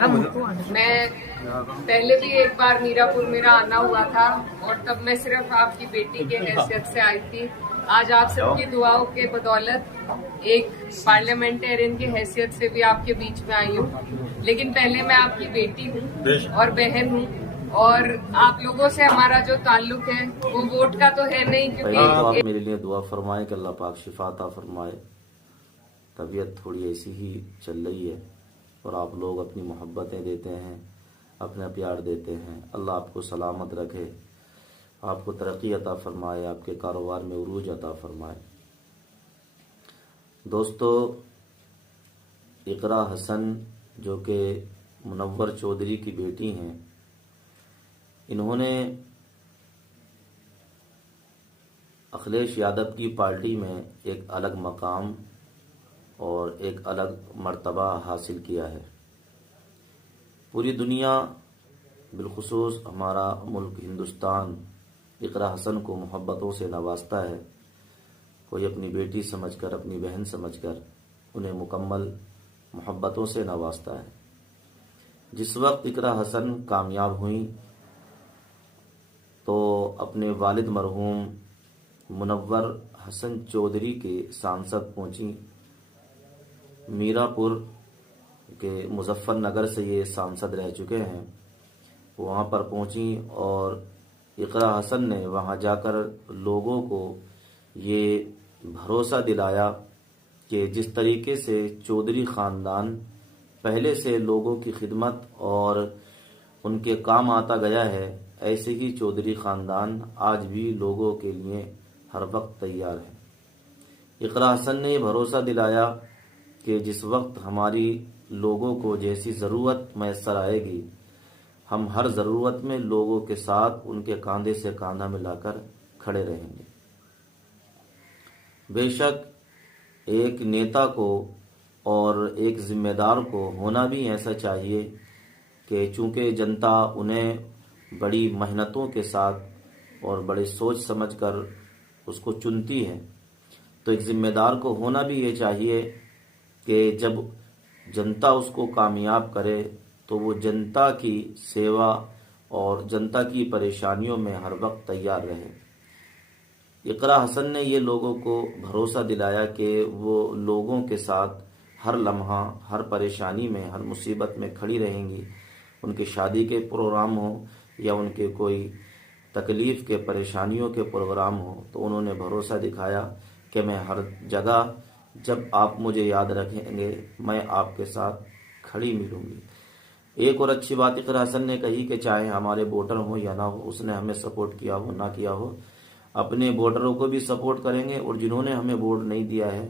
मैं पहले भी एक बार मीरापुर मेरा आना हुआ था और तब मैं सिर्फ आपकी बेटी के हैसियत से आई थी। आज आप सबकी दुआओं के बदौलत एक पार्लियामेंटेरियन की हैसियत से भी आपके बीच में आई हूँ। लेकिन पहले मैं आपकी बेटी हूँ और बहन हूँ, और आप लोगों से हमारा जो ताल्लुक है वो वोट का तो है नहीं, क्योंकि तो आप मेरे लिए दुआ फरमाएं कि अल्लाह पाक शिफा अता फरमाए। तबीयत थोड़ी ऐसी ही चल रही है और आप लोग अपनी मोहब्बतें देते हैं, अपना प्यार देते हैं। अल्लाह आपको सलामत रखे, आपको तरक्की अता फरमाए, आपके कारोबार में उरूज अता फरमाए। दोस्तों, इकरा हसन जो कि मुनव्वर चौधरी की बेटी हैं, इन्होंने अखिलेश यादव की पार्टी में एक अलग मकाम और एक अलग मर्तबा हासिल किया है। पूरी दुनिया बिलखुसूस हमारा मुल्क हिंदुस्तान इकरा हसन को मोहब्बतों से नवाजता है। कोई अपनी बेटी समझकर, अपनी बहन समझकर उन्हें मुकम्मल मोहब्बतों से नवाजता है। जिस वक्त इकरा हसन कामयाब हुई तो अपने वालिद मरहूम मुनव्वर हसन चौधरी के सांसद पहुंची। मीरापुर के मुजफ्फरनगर से ये सांसद रह चुके हैं। वहाँ पर पहुंची और इकरा हसन ने वहाँ जाकर लोगों को ये भरोसा दिलाया कि जिस तरीके से चौधरी ख़ानदान पहले से लोगों की खिदमत और उनके काम आता गया है, ऐसे ही चौधरी ख़ानदान आज भी लोगों के लिए हर वक्त तैयार है। इकरा हसन ने भरोसा दिलाया कि जिस वक्त हमारी लोगों को जैसी ज़रूरत मैसर आएगी, हम हर ज़रूरत में लोगों के साथ उनके कंधे से कंधा मिलाकर खड़े रहेंगे। बेशक एक नेता को और एक ज़िम्मेदार को होना भी ऐसा चाहिए कि चूँकि जनता उन्हें बड़ी मेहनतों के साथ और बड़े सोच समझकर उसको चुनती है, तो एक ज़िम्मेदार को होना भी ये चाहिए कि जब जनता उसको कामयाब करे तो वो जनता की सेवा और जनता की परेशानियों में हर वक्त तैयार रहे। इकरा हसन ने ये लोगों को भरोसा दिलाया कि वो लोगों के साथ हर लम्हा, हर परेशानी में, हर मुसीबत में खड़ी रहेंगी। उनकी शादी के प्रोग्राम हो या उनके कोई तकलीफ़ के, परेशानियों के प्रोग्राम हो, तो उन्होंने भरोसा दिखाया कि मैं हर जगह जब आप मुझे याद रखेंगे मैं आपके साथ खड़ी मिलूंगी। एक और अच्छी बात इकरा हसन ने कही कि चाहे हमारे वोटर हो या ना हो, उसने हमें सपोर्ट किया हो ना किया हो, अपने वोटरों को भी सपोर्ट करेंगे और जिन्होंने हमें वोट नहीं दिया है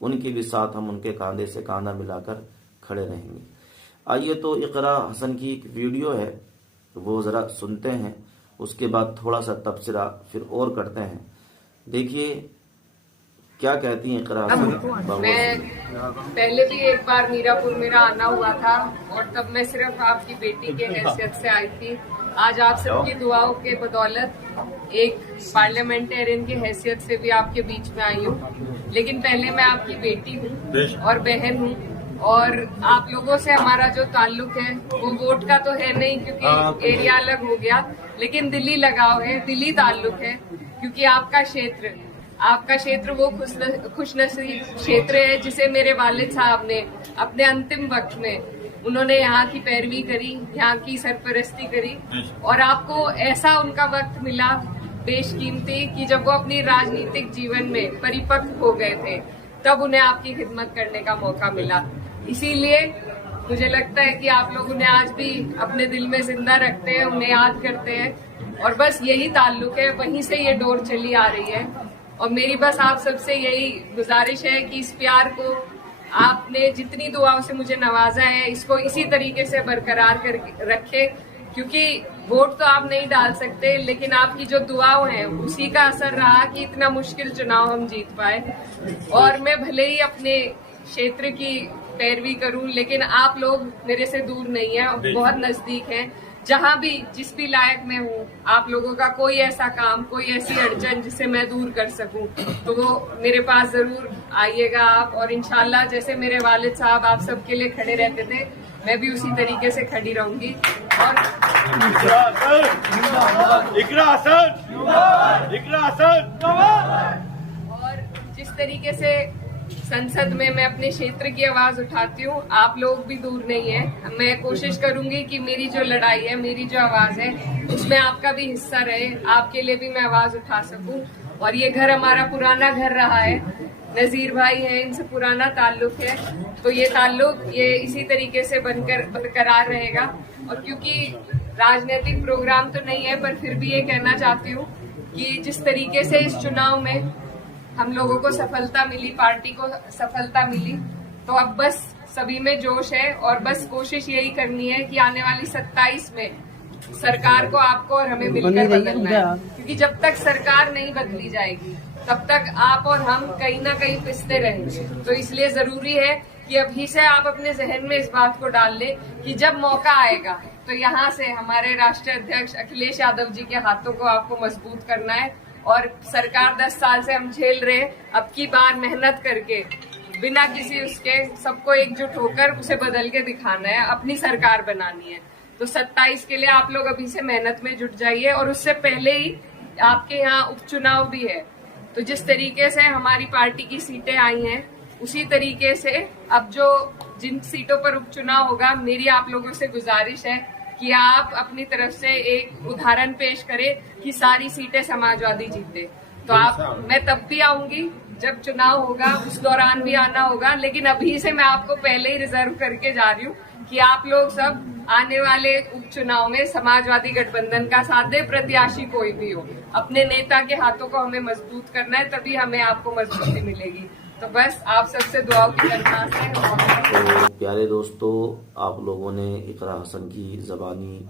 उनके भी साथ हम उनके कंधे से कंधा मिलाकर खड़े रहेंगे। आइए तो इकरा हसन की एक वीडियो है, वो ज़रा सुनते हैं, उसके बाद थोड़ा सा तबसरा फिर और करते हैं। देखिए क्या कहती हैं इकरा हसन। मैं पहले भी एक बार मीरापुर मेरा आना हुआ था और तब मैं सिर्फ आपकी बेटी के हैसियत से आई थी। आज आप सबकी दुआओं के बदौलत एक पार्लियामेंटेरियन की हैसियत से भी आपके बीच में आई हूँ। लेकिन पहले मैं आपकी बेटी हूँ और बहन हूँ, और आप लोगों से हमारा जो ताल्लुक है वो वोट का तो है नहीं, क्योंकि एरिया अलग हो गया, लेकिन दिली लगाव है, दिली ताल्लुक है। क्योंकि आपका क्षेत्र वो खुशनसीब क्षेत्र है जिसे मेरे वालिद साहब ने अपने अंतिम वक्त में उन्होंने यहाँ की पैरवी करी, यहाँ की सरपरस्ती करी, और आपको ऐसा उनका वक्त मिला बेशकीमती कि जब वो अपनी राजनीतिक जीवन में परिपक्व हो गए थे तब उन्हें आपकी खिदमत करने का मौका मिला। इसीलिए मुझे लगता है कि आप लोग उन्हें आज भी अपने दिल में जिंदा रखते हैं, उन्हें याद करते हैं, और बस यही ताल्लुक है, वहीं से ये डोर चली आ रही है। और मेरी बस आप सबसे यही गुजारिश है कि इस प्यार को आपने जितनी दुआओं से मुझे नवाजा है, इसको इसी तरीके से बरकरार कर रखे, क्योंकि वोट तो आप नहीं डाल सकते, लेकिन आपकी जो दुआओं हैं उसी का असर रहा कि इतना मुश्किल चुनाव हम जीत पाए। और मैं भले ही अपने क्षेत्र की पैरवी करूं, लेकिन आप लोग मेरे से दूर नहीं है, बहुत नजदीक हैं। जहां भी जिस भी लायक में हूँ, आप लोगों का कोई ऐसा काम, कोई ऐसी अड़चन जिसे मैं दूर कर सकूं, तो वो मेरे पास जरूर आइएगा आप। और इंशाल्लाह जैसे मेरे वालिद साहब आप सबके लिए खड़े रहते थे, मैं भी उसी तरीके से खड़ी रहूंगी। और और जिस तरीके से संसद में मैं अपने क्षेत्र की आवाज उठाती हूँ, आप लोग भी दूर नहीं है। मैं कोशिश करूंगी कि मेरी जो लड़ाई है, मेरी जो आवाज है, उसमें आपका भी हिस्सा रहे, आपके लिए भी मैं आवाज उठा सकूं। और ये घर हमारा पुराना घर रहा है, नजीर भाई है, इनसे पुराना ताल्लुक है, तो ये ताल्लुक ये इसी तरीके से बरकरार रहेगा। और क्योंकि राजनीतिक प्रोग्राम तो नहीं है, पर फिर भी ये कहना चाहती हूँ कि जिस तरीके से इस चुनाव में हम लोगों को सफलता मिली, पार्टी को सफलता मिली, तो अब बस सभी में जोश है और बस कोशिश यही करनी है कि आने वाली 27 में सरकार को आपको और हमें मिलकर बदलना है। क्योंकि जब तक सरकार नहीं बदली जाएगी तब तक आप और हम कहीं ना कहीं पिसते रहेंगे। तो इसलिए जरूरी है कि अभी से आप अपने जहन में इस बात को डाल ले कि जब मौका आएगा तो यहाँ से हमारे राष्ट्रीय अध्यक्ष अखिलेश यादव जी के हाथों को आपको मजबूत करना है। और सरकार 10 साल से हम झेल रहे, अब की बार मेहनत करके बिना किसी उसके सबको एकजुट होकर उसे बदल के दिखाना है, अपनी सरकार बनानी है। तो 27 के लिए आप लोग अभी से मेहनत में जुट जाइए। और उससे पहले ही आपके यहाँ उपचुनाव भी है, तो जिस तरीके से हमारी पार्टी की सीटें आई हैं उसी तरीके से अब जो जिन सीटों पर उपचुनाव होगा, मेरी आप लोगों से गुजारिश है कि आप अपनी तरफ से एक उदाहरण पेश करें कि सारी सीटें समाजवादी जीते। तो मैं तब भी आऊंगी जब चुनाव होगा, उस दौरान भी आना होगा, लेकिन अभी से मैं आपको पहले ही रिजर्व करके जा रही हूँ कि आप लोग सब आने वाले उपचुनाव में समाजवादी गठबंधन का साथ दे, प्रत्याशी कोई भी हो। अपने नेता के हाथों को हमें मजबूत करना है, तभी हमें आपको मजबूती मिलेगी। तो बस आप सबसे दुआओं की दरख्वास्त है। तो प्यारे दोस्तों, आप लोगों ने इकरा हसन की ज़बानी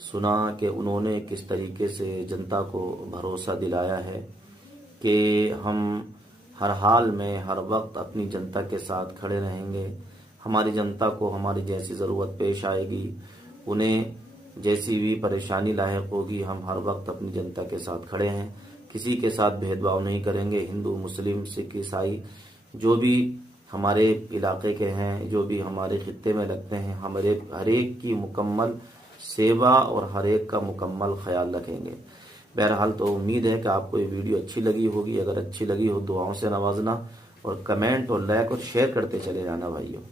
सुना कि उन्होंने किस तरीके से जनता को भरोसा दिलाया है कि हम हर हाल में हर वक्त अपनी जनता के साथ खड़े रहेंगे। हमारी जनता को हमारी जैसी ज़रूरत पेश आएगी, उन्हें जैसी भी परेशानी लायक होगी, हम हर वक्त अपनी जनता के साथ खड़े हैं। किसी के साथ भेदभाव नहीं करेंगे। हिंदू, मुस्लिम, सिख, ईसाई जो भी हमारे इलाके के हैं, जो भी हमारे खित्ते में लगते हैं, हमारे हर एक की मुकम्मल सेवा और हर एक का मुकम्मल ख्याल रखेंगे। बहरहाल तो उम्मीद है कि आपको ये वीडियो अच्छी लगी होगी। अगर अच्छी लगी हो दुआओं से नवाजना और कमेंट और लाइक और शेयर करते चले जाना भाइयों।